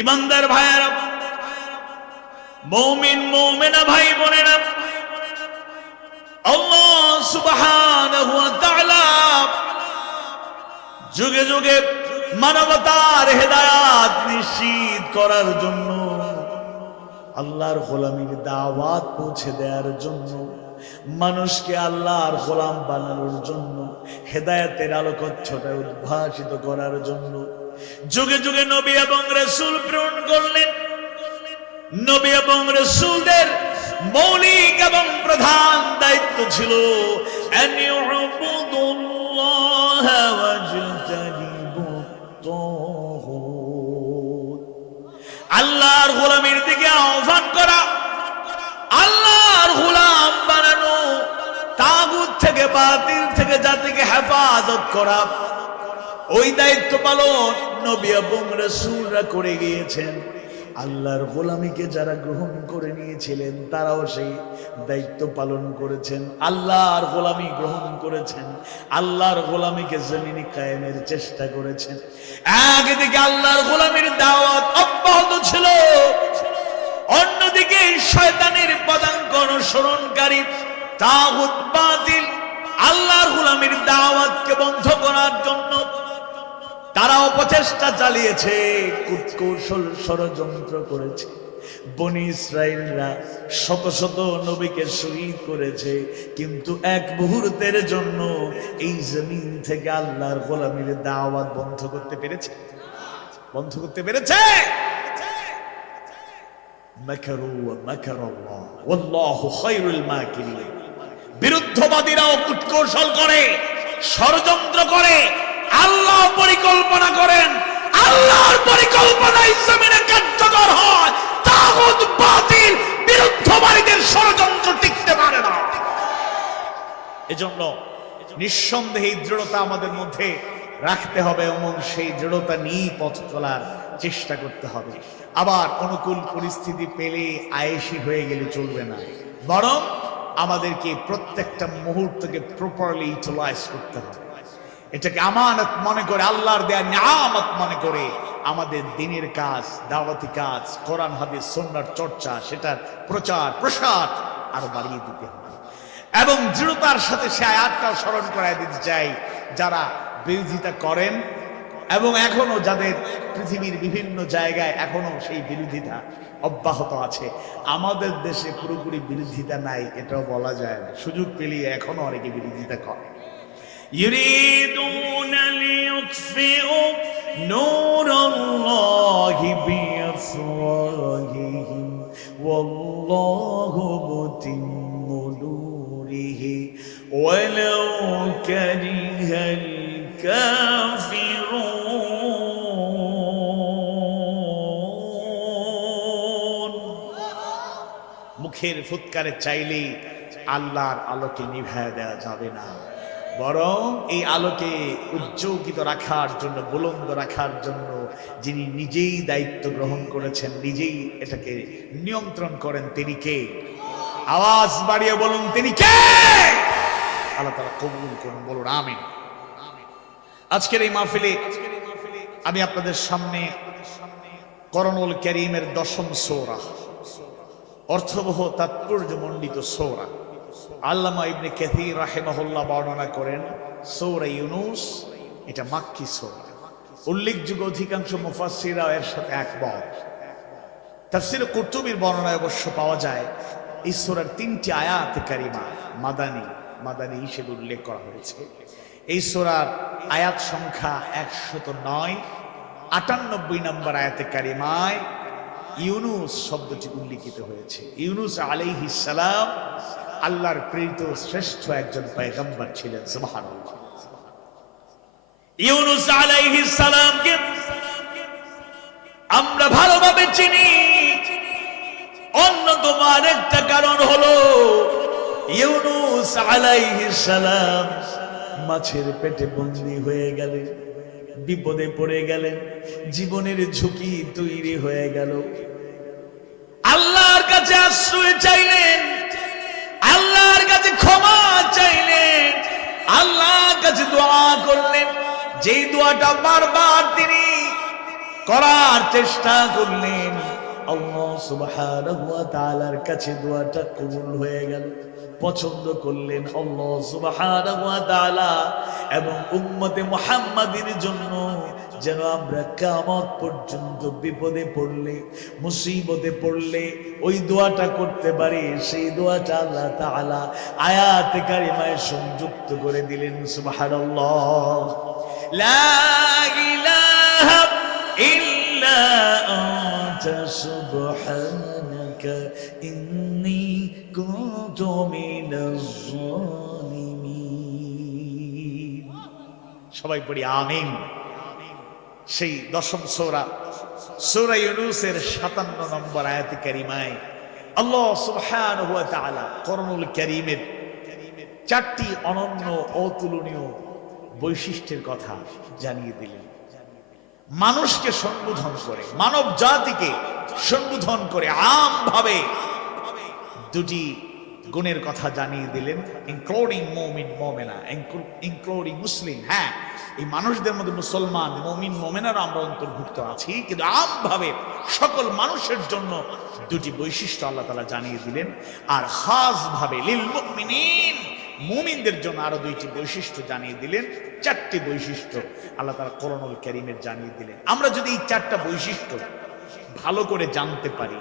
ইমানদার ভাইয়েরা, মৌমিন, মৌমেনা ভাই বোনেরা যুগে যুগে মানবতার হেদায়াত নিশ্চিত করার জন্য, আল্লাহর গোলামীর দাওয়াত পৌঁছে দেওয়ার জন্য, মানুষকে আল্লাহর গোলাম বানানোর জন্য, হেদায়াতের আলোকচ্ছটা উদ্ভাসিত করার জন্য যুগে যুগে নবী এবং রসুল প্রেরণ করলেন। নবী এবং রসুলদের মৌলিক এবং প্রধান দায়িত্ব ছিল আল্লাহর গোলামের দিকে আহ্বান করা, আল্লাহর গোলাম বানানো তাগুদ থেকে বাতিল থেকে জাতিকে হেফাজত করা। ওই দায়িত্ব পালন নবী এবং রসুলরা করে গিয়েছেন। আল্লাহর গোলামীকে যারা গ্রহণ করে নিয়েছিলেন, তারাও সেই দায়িত্ব পালন করেছেন। আল্লাহর গোলামি গ্রহণ করেছেন। আল্লাহর গোলামীকে জমিনি কায়েমের চেষ্টা করেছেন। একদিকে আল্লাহর গোলামীর দাওয়াত অব্যাহত ছিল। অন্যদিকে শয়তানের পদাঙ্ক অনুসরণকারী তাগুত বাতিল আল্লাহর গোলামীর দাওয়াতকে বন্ধ করার জন্য তারা অপচেষ্টা চালিয়েছে কৌশল ষড়যন্ত্র করেছে। বনি ইসরায়েলরা শত শত নবীকে শহীদ করেছে, কিন্তু এক মুহূর্তের জন্য এই জমিন থেকে আল্লাহর গোলামীর দাওয়াত বন্ধ করতে পেরেছে। বন্ধ করতে পেরেছে? বিরুদ্ধবাদীরাও কুটকৌশল করে, ষড়যন্ত্র করে আল্লাহ পরিকল্পনা করেন। আল্লাহর পরিকল্পনা জমিনে কার্যকর হয়। তাগুত বাতিল বিরুদ্ধবাদীদের ষড়যন্ত্র টিকতে পারে না। এজন্য নিঃসন্দেহে এই দৃঢ়তা আমাদের মধ্যে রাখতে হবে এবং সেই দৃঢ়তা নিয়ে পথ চলার চেষ্টা করতে হবে। আবার অনুকূল পরিস্থিতি পেলে আয়েসি হয়ে গেলে চলবে না। বরং আমাদেরকে প্রত্যেকটা মুহূর্তকে প্রপারলি ইউটিলাইজ করতে হবে। এটাকে আমানত মনে করে, আল্লাহর দেয়া নিয়ামত মনে করে। আমাদের দিনের কাজ, দাওয়াতি কাজ, কোরআন, হাদিস সন্ন্যার চর্চা, সেটার প্রচার, প্রসার আরও বাড়িয়ে দিতে হবে। এবং দৃঢ়তার সাথে সে আয়াতটা স্মরণ করাই দিতে চাই, যারা বিরোধিতা করেন এবং এখনও যাদের পৃথিবীর বিভিন্ন জায়গায় এখনও সেই বিরোধিতা অব্যাহত আছে, আমাদের দেশে পুরোপুরি বিরোধিতা নাই, এটাও বলা যায় না। সুযোগ পেলে এখনও অনেকে বিরোধিতা করে। يريدون ليطفئوا نور الله بأفواههم والله متم نوره ولو كره الكافرون মুখের ফুৎকারে চাইলেই আল্লাহর আলোকে নিভায় দেওয়া যাবে না বরং এই আলোকে উজ্জ্বলিত রাখার জন্য বুলন্দ রাখার জন্য যিনি নিজেই দায়িত্ব গ্রহণ করেছেন, নিজেই এটাকে নিয়ন্ত্রণ করেন, তিনি কে? আওয়াজ বাড়িয়ে বলুন, তিনি কে? আল্লাহ তালা কবুল করুন, বলুন, আমিন। আজকের এই মাহফিলে আমি আপনাদের সামনে করণুল করিমের দশম সৌরা, অর্থবহ তাৎপর্যমণ্ডিত সৌরা। আল্লামা ইবনে কাথির রাহেমাহুল্লাহ বর্ণনা করেন, সৌরা ইউনুস, এটা মাক্কি সৌরা। উল্লেখযোগ্য অধিকাংশ মুফাসসিরা এর সাথে একমত। তাফসিরে কুতুবির বর্ণনায় অবশ্য পাওয়া যায় সূরার তিনটি আয়াত কারিমা, মাদানী মাদানী হিসেবে উল্লেখ করা হয়েছে। এই সূরার আয়াত সংখ্যা একশত নয়, আটানব্বই নম্বর আয়াতে কারিমায় ইউনুস শব্দটি উল্লিখিত হয়েছে। ইউনুস আলাইহিস সালাম আল্লাহর প্রেরিত শ্রেষ্ঠ একজন পয়গম্বর ছিলেন, সুবহানাল্লাহ। ইউনুস আলাইহিস সালামকে আমরা ভালোভাবে চিনি। অন্যতম আরেকটা কারণ হলো ইউনুস আলাইহিস সালাম মাছের পেটে বন্দী হয়ে গেলেন, বিপদে পড়ে গেলেন, জীবনের ঝুঁকি তৈরি হয়ে গেল। আল্লাহর কাছে আশ্রয় চাইলেন আল্লাহর কাছে ক্ষমা চাইলেন আল্লাহর কাছে দোয়া করলেন। যেই দোয়াটা বারবার তিনি করার চেষ্টা করলেন। কাছে দোয়াটা কবুল হয়ে গেল। পছন্দ করলেন আল্লাহ সুবহানাহু এবং উম্মতে মোহাম্মদের জন্য যেন আমরা কামত পর্যন্ত বিপদে পড়লে, মুসিবতে পড়লে ওই দোয়াটা করতে পারি। সেই দোয়াটা আল্লাহ তাআলা আয়াতে কারিমায় সংযুক্ত করে দিলেন সবাই পড়ি, আমিন। সেই দশম সৌরা সৌরা ইউনুসের সাতান্ন নম্বর আয়াতি কারিমায় আল্লাহ সুবহানাহু ওয়া তাআলা করণুল কারীমের চারটি অনন্য অতুলনীয় বৈশিষ্ট্যের কথা জানিয়ে দিলেন। মানুষকে সম্বোধন করে মানব জাতিকে সম্বোধন করে, আমভাবে দুটি গুণের কথা জানিয়ে দিলেন ইনক্লুডিং মমিন, মোমেনা ইনক্লুডিং মুসলিম হ্যাঁ এই মানুষদের মধ্যে মুসলমান, মমিন, মোমেনারও আমরা অন্তর্ভুক্ত আছি, কিন্তু আমভাবে সকল মানুষের জন্য দুটি বৈশিষ্ট্য আল্লাহ তালা জানিয়ে দিলেন, আর খাস ভাবে লিল মুমিনিন, মুমিনদের জন্য আরও দুইটি বৈশিষ্ট্য জানিয়ে দিলেন, চারটি বৈশিষ্ট্য আল্লাহ তালা করণুল করিমের জানিয়ে দিলেন। আমরা যদি এই চারটা বৈশিষ্ট্য ভালো করে জানতে পারি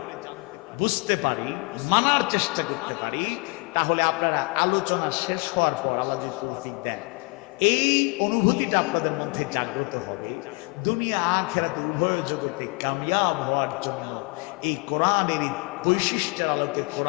বুঝতে পারি, মানার চেষ্টা করতে পারি, তাহলে আপনারা আলোচনা শেষ হওয়ার পর আল্লাহ যদি তৌফিক দেন। এই অনুভূতিটা আপনাদের মধ্যে জাগ্রত হবে। দুনিয়া আখেরাতে উভয় জগতে কামিয়াব হওয়ার জন্য এই কোরআনের বৈশিষ্ট্যের আলোকে কোরআন